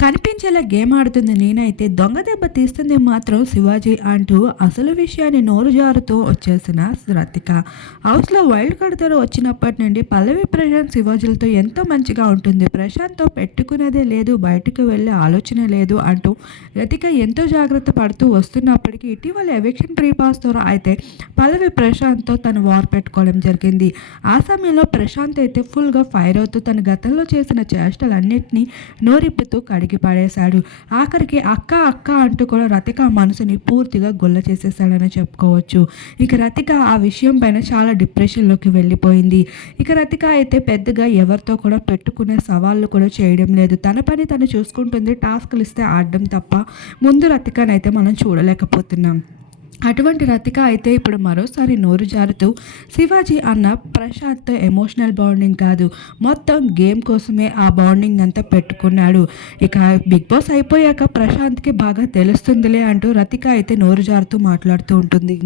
కనిపించేలా గేమ్ ఆడుతుంది నేనైతే. దొంగ దెబ్బ తీస్తుంది మాత్రం శివాజీ అంటూ అసలు విషయాన్ని నోరు జారుతూ వచ్చేసిన రతిక హౌస్లో వైల్డ్ కార్డ్ ధర వచ్చినప్పటి నుండి పల్లవి ప్రశాంత్ శివాజీలతో ఎంతో మంచిగా ఉంటుంది. ప్రశాంత్తో పెట్టుకునేదే లేదు బయటకు వెళ్ళే ఆలోచన లేదు అంటూ రతిక ఎంతో జాగ్రత్త పడుతూ వస్తున్నప్పటికీ ఇటీవల ఎవిక్షన్ ప్రీపాస్తో అయితే పల్లవి ప్రశాంత్తో తను వార్ పెట్టుకోవడం జరిగింది. ఆ సమయంలో ప్రశాంత్ అయితే ఫుల్గా ఫైర్ అవుతూ తన గతంలో చేసిన చేష్టలన్నింటినీ నోరిప్పుతూ కడిగి పడేశాడు. ఆఖరికి అక్క అక్క అంటూ కూడా రతిక మనసుని పూర్తిగా గొల్ల చేసేసాడని చెప్పుకోవచ్చు. ఇక రతిక ఆ విషయం పైన చాలా డిప్రెషన్లోకి వెళ్ళిపోయింది. ఇక రతిక అయితే పెద్దగా ఎవరితో కూడా పెట్టుకునే సవాళ్ళు కూడా చేయడం లేదు. తన పని తను చూసుకుంటుంది టాస్క్లు ఇస్తే ఆడడం తప్ప ముందు రతికనైతే మనం చూడలేకపోతున్నాం. అటువంటి రతిక అయితే ఇప్పుడు మరోసారి నోరు జారుతూ శివాజీ అన్న ప్రశాంత్తో ఎమోషనల్ బాండింగ్ కాదు. మొత్తం గేమ్ కోసమే ఆ బాండింగ్ అంతా పెట్టుకున్నాడు. ఇక బిగ్ బాస్ అయిపోయాక ప్రశాంత్కి బాగా తెలుస్తుందిలే అంటూ రతిక అయితే నోరు జారుతూ మాట్లాడుతూ ఉంటుంది.